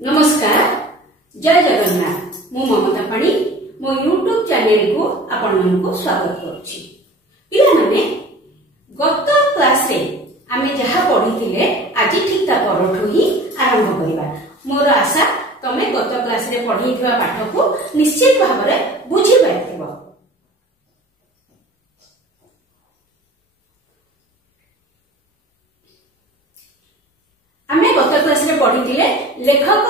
नमस्कार, जय जगन्नाथ। मु ममता पाणी मो यूट्यूब चैनल को आपण मन को स्वागत करूची। पिला माने गत क्लास रे आमे जहा पढिथिले आज ठीक ता परठु ही आरंभ करिबा। मोर आशा तमे गत क्लास रे पढिथिबा पाठ को निश्चित भाव रे बुझी पाइथिबो। आमे गत क्लास रे पढिथिले लेखक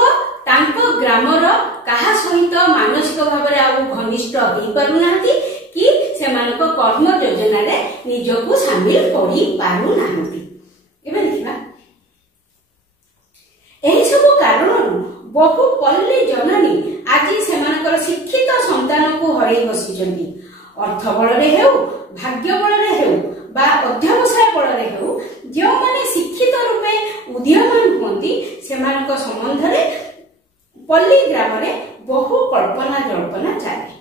तांको ग्रामर काहा सहित मानसिक भाव रे आउ घनिष्ठ होई पारु नांती कि सेमानको कर्म योजना रे निजको शामिल करि पारु नांती। एबे देखिबा एही सब कारण बहु पल्ली जननी आज सेमानकर शिक्षित संतान को हरै बसिचंती। अर्थ बल रे हेउ, भाग्य बल रे हेउ बा अध्यवसाय बल रे हेउ, जो माने शिक्षित रूपे उदीयमान होंती सेमानक संबंध रे पल्ली ग्राम रे बहु कल्पना जल्पना चले।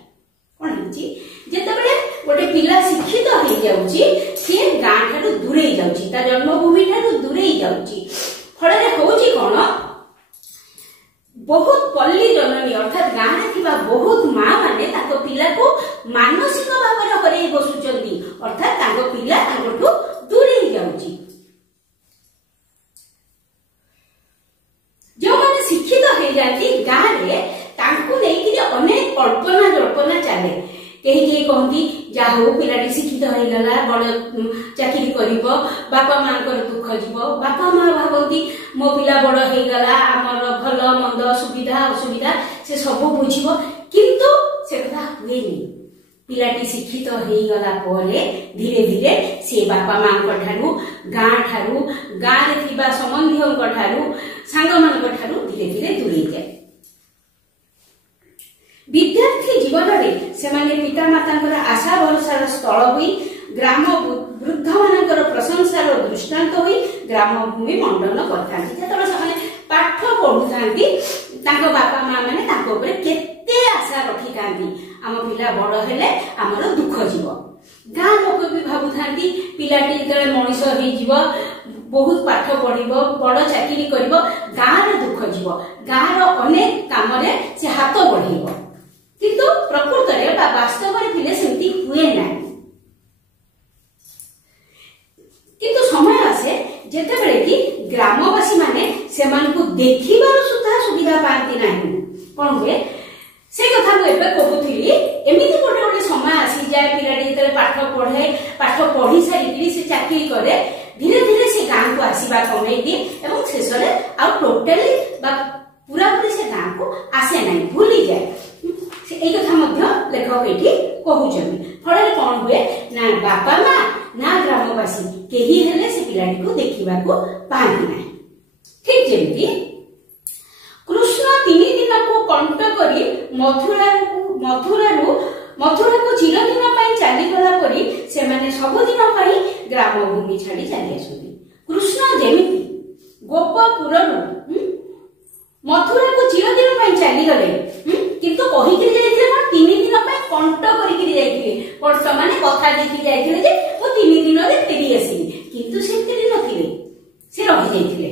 कोन हिची जेतेबेले गोटे पिला शिक्षित होई जाउची से गां ठाडू दूरे जाउची, ता जन्मभूमि ठाडू दूरे जाउची। फळे रे होउची कोन बहुत पल्ली जननी अर्थात गां रे थिबा बहुत मां माने ताको पिला को मानसिक भाव रे हरै बसुचंती, अर्थात ताको पिला ताकोठू दूरे जाउची। जो माने शिक्षित हो जाती गां रे तांको नेकी अनेक कल्पना जल्पना चले। कहीं कहती जा हो पिलाटी शिक्षित हो गला, बड़ चाकरी करिवो, बापा मां कर दुख जीवो, बापा मां भावती मो पिला बड़ हो गला, आमर भल मंद सुविधा असुविधा से सब बुझिवो, किंतु से कथा हुएनी। पिलाटी शिक्षित हो गला परे धीरे धीरे से बापा मां को ठारू गां रे थिबा संबंधियों को ठारू सांग मान को ठारू धीरे धीरे दूरे जाए। विद्यार्थी जीवन में सेमाने पिता मातांकर आशा भरोसार स्थल हुई, ग्राम वृद्ध मानकर प्रशंसार दृष्टांत हुई ग्राम भूमि मंडन करथांती। जेतबे सेमाने पाठ पढुथांती तांको बापा मां माने तांको ऊपर केते आशा रखिथांती, आम पिला बड़ हेले आमर दुख जीव। गां लोक भी भाबुथांती पिलाटी जेतबे मनीष होई जीव, बहुत पाठ पढ़िबो, बड़ चाकरी करिवो, गां रे दुख जीव, गां रो अनेक काम रे से हाथ बढ़ेइबो। किंतु प्रकृत रे बा वास्तव रे पिले सेंती हुए ना। किंतु समय आसे जेतेबेले कि ग्रामवासी माने सेमान को देखिबार सुधा सुविधा पाती नाही। कोन हुए से कथा को एबे कहूथिली, एमिति गोटे गोटे समय आसी जाय पिलाटी जेतेबेले पाठ पढ़ी सारी से चाकरी करे, धीरे धीरे से गां को आसीबा कमै दिए एवं शेष रे आ टोटली बा पूरा पूरी से गां को आसे नाही, भूली जाए। से एक कथा मध्य लेखक एठी कहउछन। फळे कोन हुए ना बापा मां ना ग्रामवासी केही हेले से पिलाटी को देखिबा को पानी नाही। ठीक जेमिति कृष्ण 3 दिन को कंट करी मथुरा को चिरदिन पाई चली गला परी से माने सब दिन पाई ग्राम भूमि छाड़ी चली आसुनी। कृष्ण जेमिति गोपपुर मथुरा को चिरदिन पाई चली गले, किंतु कहि कि जाइथिले म 3 दिन पाई कंट करि कि जाइथिले। कंट माने कथा देखि जाइथिले जे ओ 3 दिन रे फेरी आसीबी, किंतु से फेरी नथिले, से रहि जाइथिले।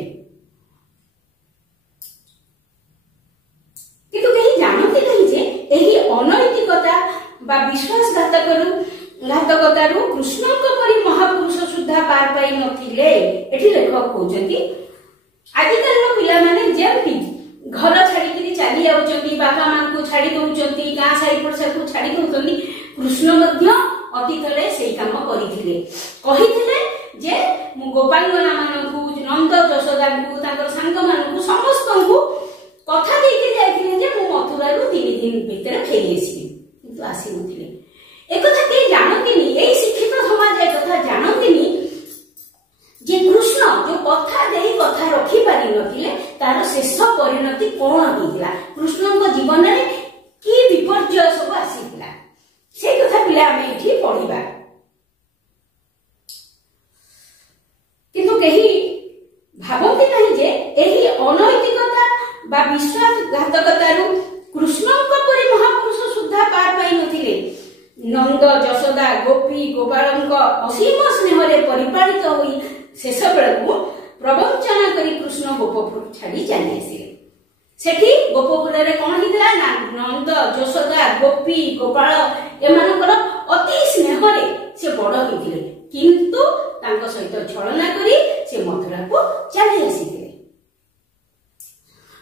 किंतु केही जानते नहीं जे एही अनैतिकता बा विश्वासघातकतारू कृष्णଙ୍କ परि महापुरुष सुद्धा पार पाई नथिले। एठी लेखक कहउछंती आजिकाल पिला माने जेमति घर छाड़ी कि चली जाउछंती, बापा मां को छाड़ी दउछंती, गां साई पड़सा को छाड़ी दउछंती, कृष्ण मध्य अतीत रे सेही काम करिथिले। कहिथिले जे मु गोपांगना मानकू, नंद यशोदा को, ताकर सांग मानकू समस्तଙ୍କୁ कथा देके जाइथिले जे मु मथुरा रु 3 दिन भीतर फेरी आसीबी, किंतु आसी नथिले। एक कथा के जानतिनी, एई शिक्षित समाज एक कथा जानतिनी जे कृष्ण जो कथा देई कथा रखि पारि नथिले, तार शेष परिणति कोन होइतिला, कृष्णଙ୍କ जीवन रे की विपर्जय सब आसीतिला, से कथा पिला हम एठी पढिबा। किंतु केही भाबती नाही जे एही अनैतिकता बा विश्वासघातकतारू कृष्णଙ୍କ परि महापुरुष सुद्धा पार पाई नथिले। नंद यशोदा गोपी गोपालଙ୍କ असीम स्नेह रे परिपालित होई शेष बेलू प्रवंचना करी कृष्ण गोपपुर छाड़ी चली आसिले। सेठी गोपपुर रे कोन हितला ना नंद यशोदा गोपी गोपाल एमानकर अति स्नेह रे से बड़ हिथिले किंतु तांको सहित छलना करी से मथुरा को चली आसीथिले।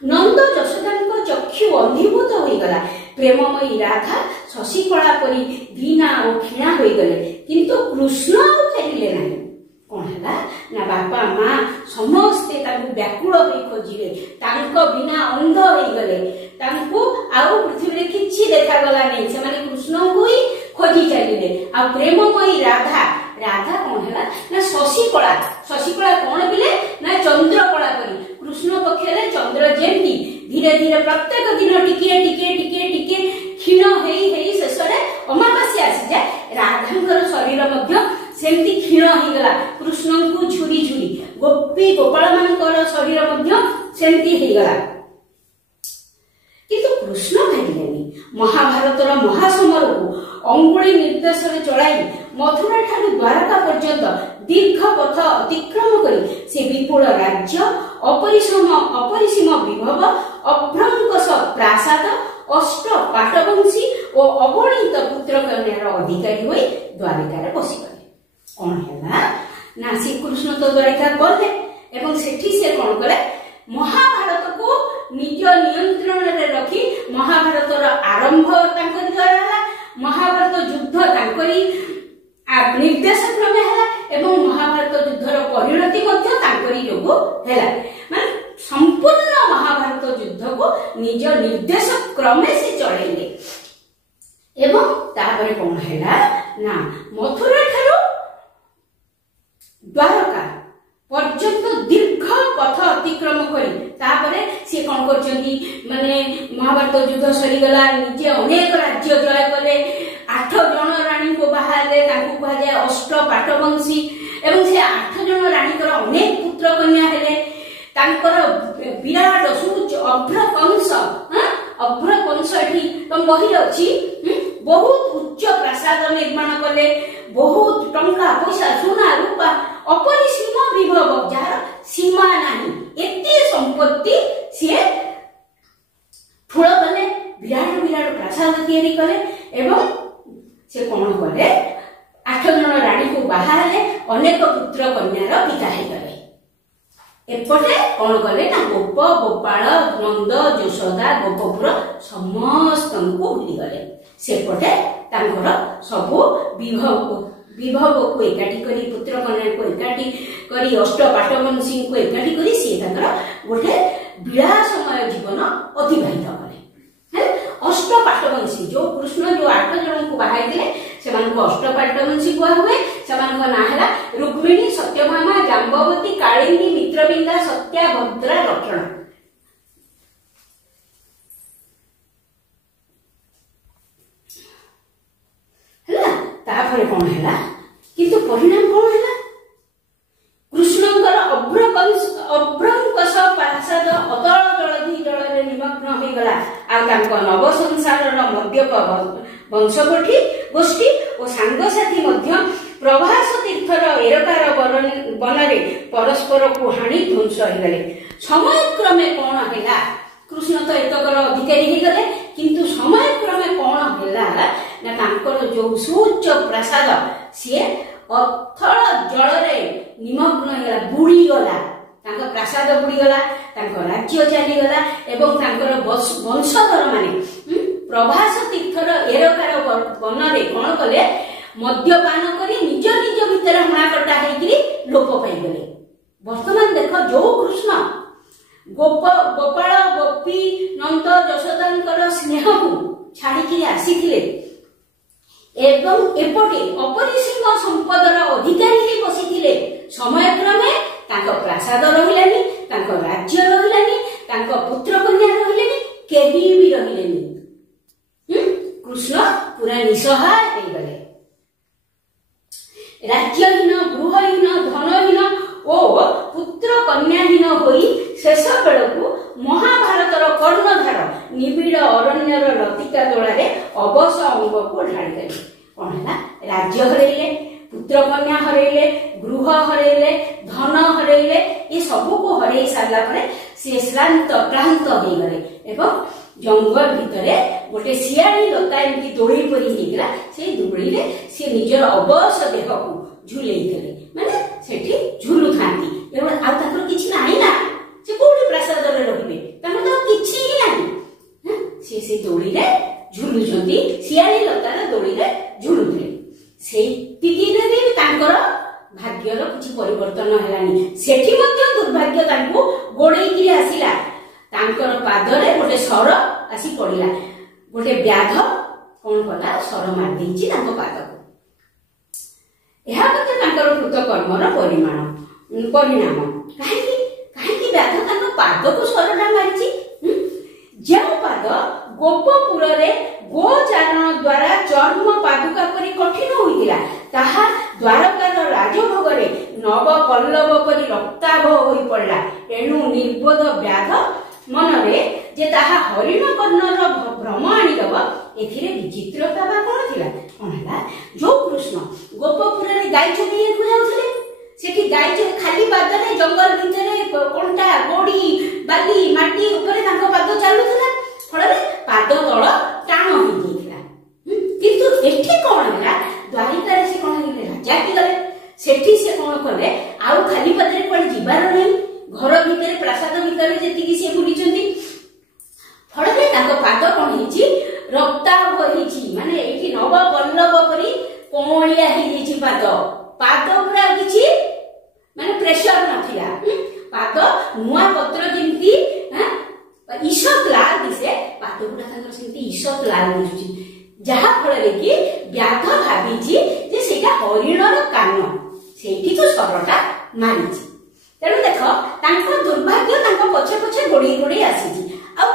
नंद यशोदांको चक्षु अंधीभूत होई गला। प्रेममयी राधा शशिकला परी दीना और क्षीणा होई गले किंतु कृष्ण फेरिले नहीं। कौन है ना बापा माँ समस्ते व्याकुल होई खोजिले तांको बिना अंध होई गले तांको आउ पृथ्वी रे किछि देखा गला नहीं से माने कृष्ण को ही खोजी चलिले। आ प्रेममयी राधा राधा कौन है ना शशिकला कौन बिले ना चंद्रकला परी कृष्ण पक्षरे चंद्र जेमती धीरे धीरे प्रत्येक दिन टिके टिके टिके टिके क्षीण हेई हेई शेष रे अमावास्या आसी जाए। राधांकर शरीर मध्य सेमती क्षीण हो गला कृष्ण को झुरी झुरी गोपी गोपाल मानकर शरीर मध्य सेमती हो गला किंतु कृष्ण भागिलेनी। महाभारतर महासमर को अंगुली निर्देश चलाई मथुरा ठारू द्वारका पर्यंत दीर्घ पथ अतिक्रम करी से विपुल राज्य अपरिसीम विभव अभ्रंकस प्रासाद अष्ट पाटवंशी और अगणित पुत्र कन्यार अधिकारी होई द्वारिका बसिगले। कौन है ना श्रीकृष्ण तो द्वारिका गले एवं सेठी से कौन कले महाभारत को निज नियंत्रण रे रखी महाभारतर आरंभ तांकर द्वारा हला महाभारत युद्ध तांकरी निर्देश क्रमे हला एवं महाभारत युद्धर परिणति मध्य तांकरी जोगु हला माने संपूर्ण महाभारत युद्ध को निज निर्देश क्रमे से चलेले। एवं तापरे कौन हैला ना मथुरा ठारू द्वारका पर्यंत दीर्घ पथ अतिक्रम करी तापरे से कौन करचंदी माने महाभारत युद्ध सरी गला निजे अनेक राज्य जय कले 8 जन रानी को बाहरे ताकू कहा जाय अष्ट पाटवंशी एवं से 8 जन रानी कर अनेक पुत्र कन्या हेले तांकर विराट सूच अभ्रकंस एठी तम बहिर अछि बहुत उच्च प्रासाद निर्माण कले बहुत टंका पैसा सोना रूपा अपरिसीम विभव जार सीमा नाही एते संपत्ति से ठुळ कले विराट विराट प्रासाद तैयारी कले एवं से कौन कले 8 जन रानी को बाहरे अनेक पुत्र कन्यार पिता हे गले। एपटे कौन कले ना गोप गोपाल नंद यशोदा गोपपुर समस्त को भूली गले। सेपटे तांकर सबु विभव को एकाठी करी पुत्र कन्या को एकाठी करी अष्ट पाटवंशी को एकाठी करी से तांकर गोटे विलासमय जीवन अतिबाहित कले। अष्ट पाटवंशी जो कृष्ण जो 8 जन को बाहाई दिले से मानको अष्ट पाटवंशी को हुए से मानको ना हला रुक्मिणी सत्यभामा जाम्बवती कालिंदी मित्रविंदा सत्या भद्रा लक्षण। हला तापर कोन हला किंतु परिणाम कोन हला कृष्णकर अभ्रंकस प्रासाद अतल जलधि जलरे निमग्न होई गला आ तांको नव संसारर मध्यप वंशगोष्ठी और सांगसाथी मध्य प्रभास तीर्थर एरकार बनरे परस्पर को हानि ध्वंस हो गले। समय क्रमे कौन हैला कृष्ण तो एतकर अधिकारी हो गले किंतु समय क्रमे कौन हैला ना तांकर जो सुउच्च प्रासाद से अथल जलरे निमग्न हैला बुड़ी गला तांको प्रासाद बुड़ी गला तांको राज्य चली गला एवं तांकर वंशधर माने प्रभास तीर्थर एरकार बनरे कौन कले मद्यपान करी निज निज भितर हणाकटा हेकरी लोप पाई गले। वर्तमान देख जो कृष्ण गोपाल गोपी नंद यशोदांकर स्नेह को छाड़ी आसीथिले एवं एपटे अपरिसीम संपदर अधिकारी ही बसिथिले समय क्रमे तांको प्रासाद रहिलानी तांको राज्य रहिलानी तांको पुत्र कन्या रहिलानी केही भी रहिलानी कृष्ण पूरा निसहाय हो गले। राज्यहीन गृहहीन धनहीन और पुत्र कन्याहीन होई शेष बेलू महाभारतर कर्णधार निबिड़ अरण्यर लतिका दोलारे अवश अंग को ढाड़ी कौन है राज्य हरइले पुत्र कन्या हरइले गृह हरइले धन हरइले ये सब को हरई सारा सी श्रांत क्रांत हो गले एवं जंगल भितर गोटे सियाड़ी लता एमती दोड़ी परी होगा से दोड़ी रे सी निजर अवश देह को झुलई माने सेठी झुलु थांती एवं आ ताकर किछि नाही ना से कोठी प्रसाद रे रहिबे तमे तो किछि ही नाही से दोड़ी रे झुलु जंती सियाड़ी लता रे दोड़ी रे झुलुथले से तिदिने भी तांकर भाग्यर किछि परिवर्तन हेलानी सेठी मध्ये दुर्भाग्य तांको गोडेई कि आसीला तांकर पादरे गोटे सर आसी पड़िला गोटे व्याध कोन कला सर मार देछि तांको पादको एहा मध्ये तांकर कृत कर्मर परिणाम काहे व्याध तांको पादको सरटा मारिछि जे पाद गोपपुर रे गोचारण द्वारा चर्म पादुका परि कठिन होइतिला ताहा द्वारकार राजभोग रे नव पल्लव परि रक्ताभ होई पड़ला एणु निर्बोध व्याध मनरे जे ताहा हरिण कर्णर भ्रम आनिदब एथिरे विचित्रता बा कोन थिला कोन हला जो कृष्ण गोपपुर रे गाय चरिए को जाउथले सेठी गाय चरे खाली पादरे जंगल भितरे कोंटा गोडी बाली माटी ऊपर तांको पाद चालुथला फଳରେ पाद तळ टाण होई गेला किंतु एठी कोन हला द्वारिका रे से कोन हेले राजा की गले सेठी से कोन कले आउ खाली पादरे कोन जिबार नै घर भितरे प्रासाद भितरे जेतिकी से बुलिचंती फଳରେ ताको पाद कोन हिची रक्ताभ हिची माने एठी नव पल्लव परी कोमळिया हिची पाद पूरा किछि माने प्रेशर नथिला पाद नुआ पत्र जिंती ईशत लाल दिसे पाद पूरा ताकर सेंती ईशत लाल दिसुची जहा फଳରେ कि व्याध भाबिची जे सेटा हरिणर कान सेठी तो सरटा मारिची तेणु देख तांको दुर्भाग्य तांको पछे पछे गोड़ी गोड़ी आसीची आ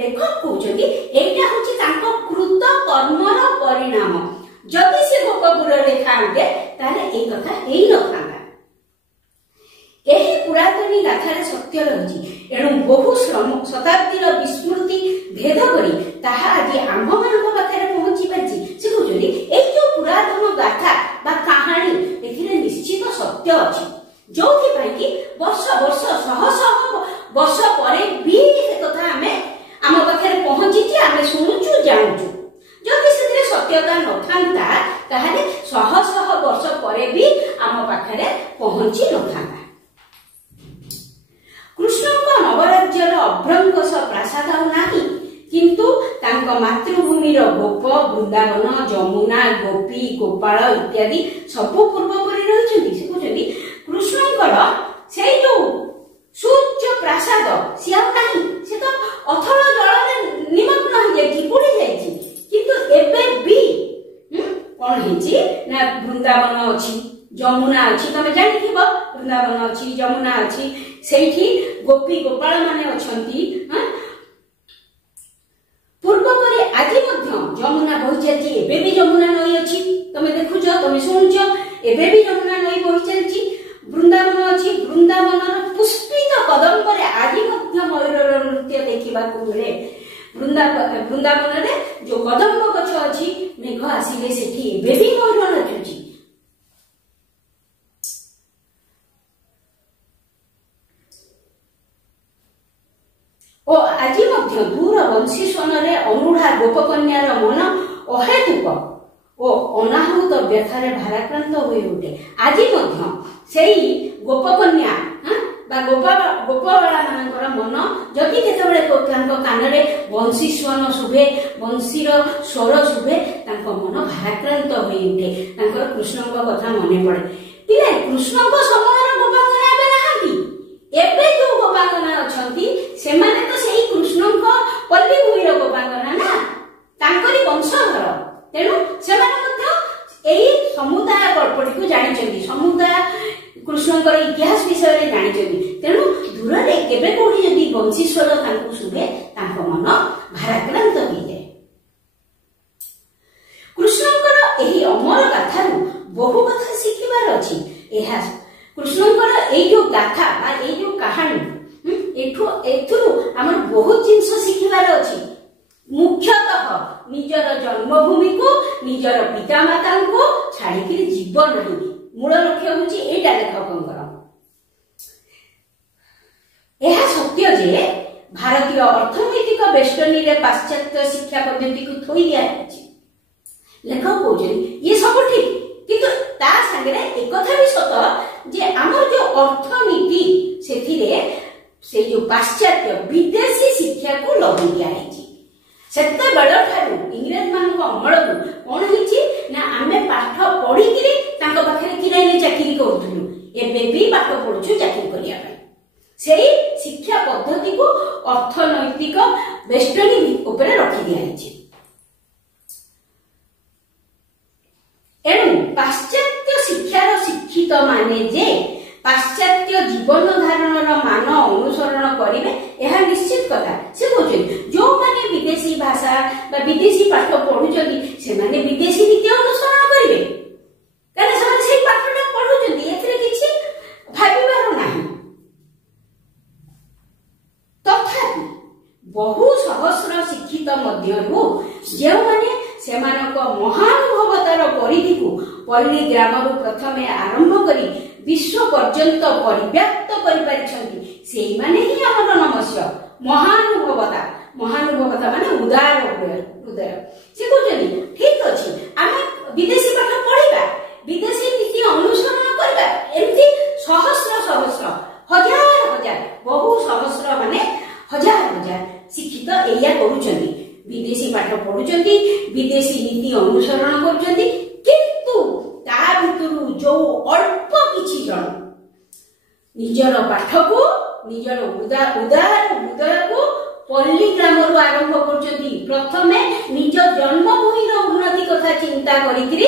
लेखक कहउछथि एटा होची तांको कृत कर्मर परिणाम जदि से गोपपुर रे थांते ताले ए कथा हेई न थांता एही पुरातनी गाथारे सत्य रहिची एणु बहु शताब्दीर विस्मृति भेद करी ताहा आज आम्भ मानक पाखरे पहुंची पाछि से कहउछथि ए जो पुरातन गाथा बा कहानी एथिरे निश्चित सत्य अछि जोथि पई कि वर्ष वर्ष शह शह वर्ष परे भी ए कथा हमें आम पाखरे पहुंची जे हमें सुनुचु जानचु जदि सेथिरे सत्यता नथांता ताहाले शह शह वर्ष परे भी आम पाखरे पहुंची नथांता कृष्णଙ୍କ नवराज्यर अभ्रंगस प्रासाद नाही किंतु तांको मातृभूमिर गोप वृंदावन जमुना गोपी गोपाल इत्यादि सब पूर्वपरि रहिछन्ति से कहछन्ति कृष्णଙ୍କର सेई जो सूच्य प्रासाद सिया नाही से तो अथल जल रे निमग्न हो जाई बुडी जाई किंतु एबे भी कोन हिची ना वृंदावन अछि जमुना अछि तमे जानि थिबो वृंदावन अछि जमुना अछि सेठी गोपी गोपाल माने अछंती पूर्व परे आज मध्य जमुना बहि चलची एबे भी जमुना नई अछि तमे देखुछ तमे सुनुछ एबे भी जमुना नई बहि चलची वृंदावन अछि वृंदावनर पुष्पित कदम परे आज मध्य मयूरर नृत्य देखिबा को मिले वृंदावन रे जो कदम गछ अछि मेघ आसीले सेठी एबे भी मयूर नाचुची ओ आज मध्य दूर वंशी स्वनरे अनुढ़ा गोपकन्यार मन अहेतुक ओ अनाहुत व्यथारे भाराक्रांत होई उठे आज मध्य सेई गोपकन्या बा गोपवाला मानकर मन जदि केतबेले तांको कानरे वंशी स्वन शुभे वंशीर स्वर शुभे तांको मन भाराक्रांत होई उठे तांकर कृष्णଙ୍କ कथा मने पड़े पिले कृष्णଙ୍କ समयର गोपांगना एबे नाहांती एबे जो गोपांगना अछंती सेमाने तो सेही कृष्णଙ୍କ पल्ली भूमिर गोपांगना ना तांकरी वंशधर तेणु सेमाने मध्य एही समुदाय गल्पटी को जानिचंती समुदाय कृष्णଙ୍କର इतिहास विषय रे जानिचंती तेणु दूर रे केबे कोडी जदी वंशीश्वर तांको सुबे तांको मन भाराक्रांत होई जाय कृष्णଙ୍କର एही अमर गाथारु बहु कथा शिखिबार अछि एहा कृष्णଙ୍କର एई जो गाथा बा एई जो कहानी एथुरु हमर बहुत जिंस शिखिबार अछि मुख्यतः निजर जन्मभूमि को निजर पितामाता को छाड़ी जीव नहीं मूल लक्ष्य होची एटा लेखकंकर ଏହା ସତ୍ୟ ଯେ ଭାରତୀୟ ଅର୍ଥନୈତିକ ବେଷ୍ଟନୀରେ ପାଶ୍ଚାତ୍ୟ ଶିକ୍ଷା ପଦ୍ଧତିକୁ ଥୋଇ ଦିଆଯାଇଛି। ଲେଖକ କହୁଛନ୍ତି ये सब ठीक, किंतु ता संगे एकथा भी सत जे आमर जो अर्थनीति सेथिरे से जो पाश्चात्य विदेशी शिक्षा को लगी दियाଯାଇଛି। सेते बेल ठारू इंग्रेज मान अमल कौन होइछि ना आमे पाठ पढ़ी किरी तांको पाखरे किरानी चाकरी करथुलु, एबे भी पाठ पढुछु चाकरी करिया ପାଇଁ। सेही शिक्षा पद्धति को अर्थनैतिक बेस्टनी ऊपर रखी दियाଯାଇଛି। एणु पाश्चात्य शिक्षार शिक्षित माने जे पाश्चात्य जीवन धारणर मान अनुसरण करिवे यह निश्चित कथा। से कहते जो माने विदेशी भाषा बा विदेशी पाठ पढुचंदी से माने विदेशी नीति अनुसरण करिवे, कारण से से पाठटा पढुचंदी एथरे किछि भाबिबार नाही। तथापि बहु सहस्र शिक्षित मध्यरु जे माने सेमानक महानुभवतार परिधि को पल्ली ग्रामरु प्रथमे आरंभ करी विश्व पर्यंत परिव्याप्त करिपारिछंती सेही माने ही हमर नमस्य महानुभवता। महानुभवता माने उदार हृदय। से कहजनी ठीक अछि आमे विदेशी पाठ पढिबा, विदेशी नीति अनुसरण करबा, एमती सहस्र सहस्र हजार हजार बहु सहस्र माने हजार हजार शिक्षित एया करूचंती, विदेशी पाठ पढुचंती, विदेशी नीति अनुसरण करूचंती, किंतु ता भितरु जो अल्प किछि जन निजर पाठ को निजर उदार हृदय को पल्ली ग्रामरु आरंभ करूचंती। प्रथमे निज जन्मभूमि रो उन्नति कथा चिंता करिकरी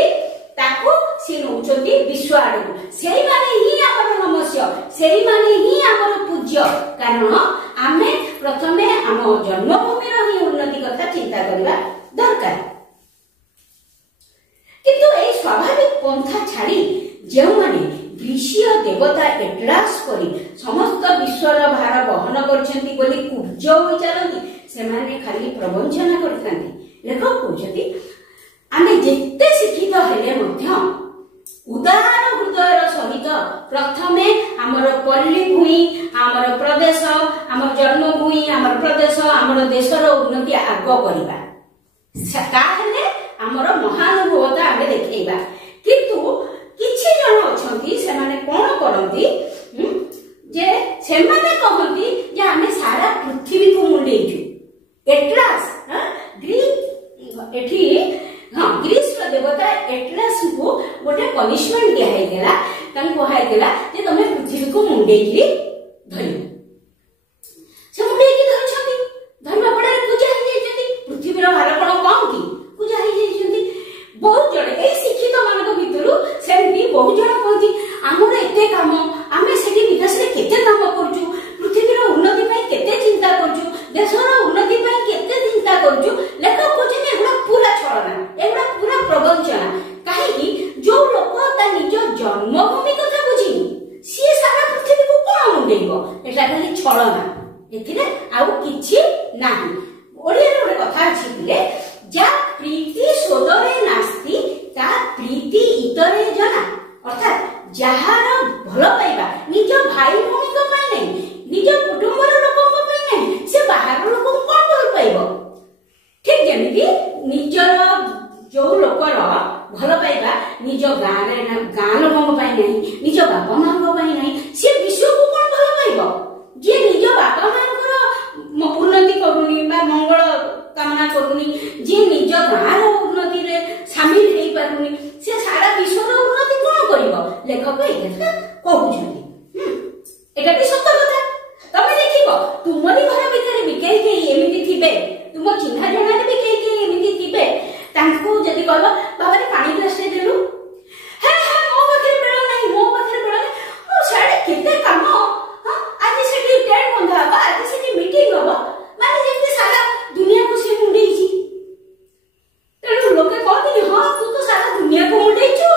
ताको से नौचंती विश्व आडू। सेही माने ही हमर नमस्य, सेही माने ही हमर पूज्य, कारण आमे प्रथमे आम जन्मभूमि रो ही उन्नति कथा चिंता करबा दरकार। किंतु ए स्वाभाविक पंथा छाड़ी जे माने ग्रीसीय देवता एटलास करी समस्त विश्वर भार वहन करछंती बोली कुब्ज होई चलंती, से माने खाली प्रवंचना करथांती। लेखक कहउछती आमे जेते शिक्षित हेले मध्य उदार हृदयर सहित प्रथमे आमर पल्ली भूमि, आमर प्रदेश, आमर जन्मभूमि, आमर प्रदेश, आमर देशर उन्नति आग करिबा, ताहेले आमर महानुभवता आमे देखैबा। किंतु किछि जन अछंती सेमाने कोन करंती जे सेमाने कहंती जे आमे सारा पृथ्वी को मुंडेइछु। एटलास एठी ग्रीस देवता एटलास को गोटे पनिशमेंट दिया है गेला, तांको हाय गेला जे तमे पृथ्वी को मुंडेइकी धरियो। से मुंडेइकी धरछंती, धर्म पड़े पूजा हे जेती पृथ्वी रो भार कोन कम की पूजा हे जेती। बहुत जण ए शिक्षित मानक भितरु सेमती बहुत जण कहती हमर एते काम, आमे सेठी विकास रे केते काम करजु, पृथ्वी रो उन्नति पई केते चिंता करजु, देशर उन्नति पई केते चिंता करजु। लेखक कहते ने एगुडा पूरा छलना, एगुडा पूरा प्रवंचना। काहे कि जो लोक ता निज जन्मभूमि कथा बुझिनी सी सारा पृथ्वी को कोन मुंडेइबो, एटा खाली छलना, एथिरे आउ किछि नाही। ओडिया रे कथा अछि बिले जा प्रीति सोदरे नास्ति ता प्रीति इतरे जना, अर्थात जहार भल पाइबा निज भाई भूमि को पाइ नै, निज कुटुंबर लोक को पाइ नै, से बाहर लोक को कोन भल पाइबो। ठीक जेमिति निजर जो लोकर भल पाइबा निज गाँ रे गाँ लोक पाइ नै, निज बापा मां को पाइ नै, से विश्व को कोन भल पाइबो। जे निज बापा मां को उन्नति करूनी बा मंगल कामना करूनी, जे निज गाँ रो उन्नति रे शामिल हेई पारुनी, से सारा विश्व रो उन्नति कोन करिवो। लेखक एटा कहउछथि एटा भी सत्य कथा। तमे देखिबो तुमरी घर भितरे बिकेई के एमिति थिबे, तुम चिन्हा जणा रे बिकेई के एमिति थिबे, तांको जदी कहबो बाबा रे पानी ग्लास रे देलु, हे हे मो पाखरे बेळ नाही, मो पाखरे बेळ नाही, ओ साडे केते काम, हां आज सेठी टेंट बंधा बा, आज सेठी मीटिंग होबो, माने जेते सारा दुनिया को से मुंडेइची। तेणु लोके कहते हाँ तू तो सारा दुनिया को मुंडेइछु।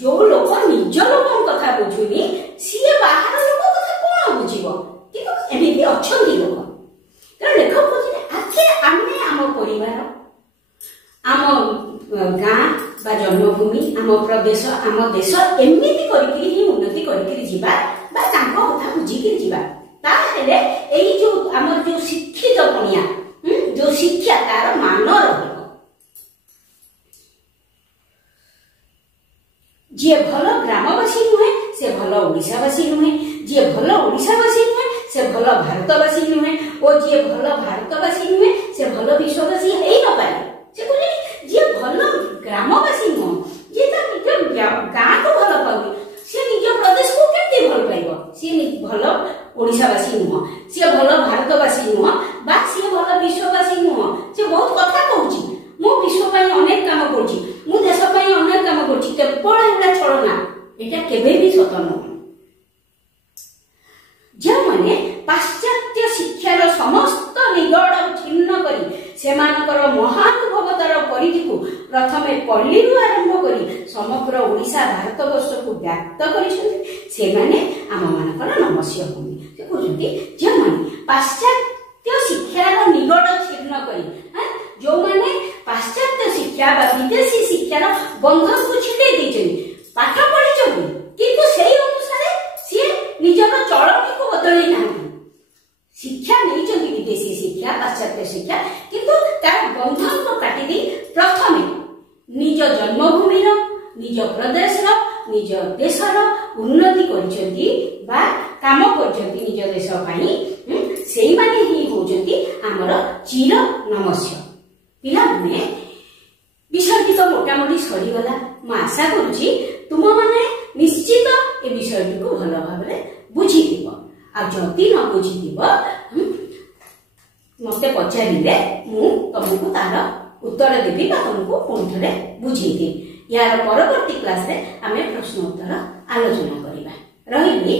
जो लोक निज लोक कथा बुझुनी सीए बाहर लोक कथा कोन बुझिबो, किंतु एमिति अछंती लोक। तेणु लेखक कहते आखे आमे आम परिवार, आम गाँ बा जन्मभूमि, आम प्रदेश, आम देश एमिति करिकरी ही उन्नति करिकरी जिबा बा तांको कथा बुझिकरी जिबा, ताहे हेले एई जो हमर जो शिक्षित बनिया जो शिक्षा तार मान रहिबो जे भल ग्रामवासी नुहे से भल ओडिशावासी नुहे जे भल ओडिशावासी नुहे से भल भारतवासी नुहे और जे भल भारतवासी नुहे से भल विश्ववासी हेई न पारे से कहले जे भल ग्रामवासी नुह जे ता निज गाँ को भल पाउनी से निज प्रदेश को केते भल पाइबो से भल ओडिशावासी नुह से भल भारतवासी नुह बा से भल विश्ववासी नुह से बहुत कथा कहूची मु विश्व पई अनेक काम करची मु देश पई अनेक काम करची केवल एटा छलना एटा केबे भी सत नुह जो माने पाश्चात्य शिक्षार समस्त निगड़ छिन्न करी सेमानकर महानुभवतार परिधि को प्रथमे पल्ली आरंभ करी समग्र ओडिशा भारतवर्ष को व्याप्त करिसथि से माने आम मानकर नमस्य भूमि से कहउछथि जे माने पाश्चात्य शिक्षार निगड़ छिन्न करी जो माने पाश्चात्य शिक्षा बा विदेशी शिक्षार बंधन को छिड़े देछन पाठ पढिछन किंतु सेही अनुसार से निजर चलनी को बदलै नांती शिक्षा नहीं विदेशी शिक्षा पाश्चात्य शिक्षा किंतु तार बंधन को काटी दी प्रथमे निज जन्मभूमि निज प्रदेश निज देशर उन्नति करछंती बा काम करछंती निज देश पई सेही माने ही होजंती हमर चिर नमस्य पिला माने विषयटी तो मोटामोटी सरी गला म आशा करूची तुम माने निश्चित ए विषयटी को भल भाबरे बुझी दिबो आ जति न बुझी दिबो मते पचारिले मु तुमको तार उत्तर देबी बा तुमको पुणी थरे बुझी दे यार परवर्ती क्लास रे हमें प्रश्न उत्तर आलोचना करिबा रहिली।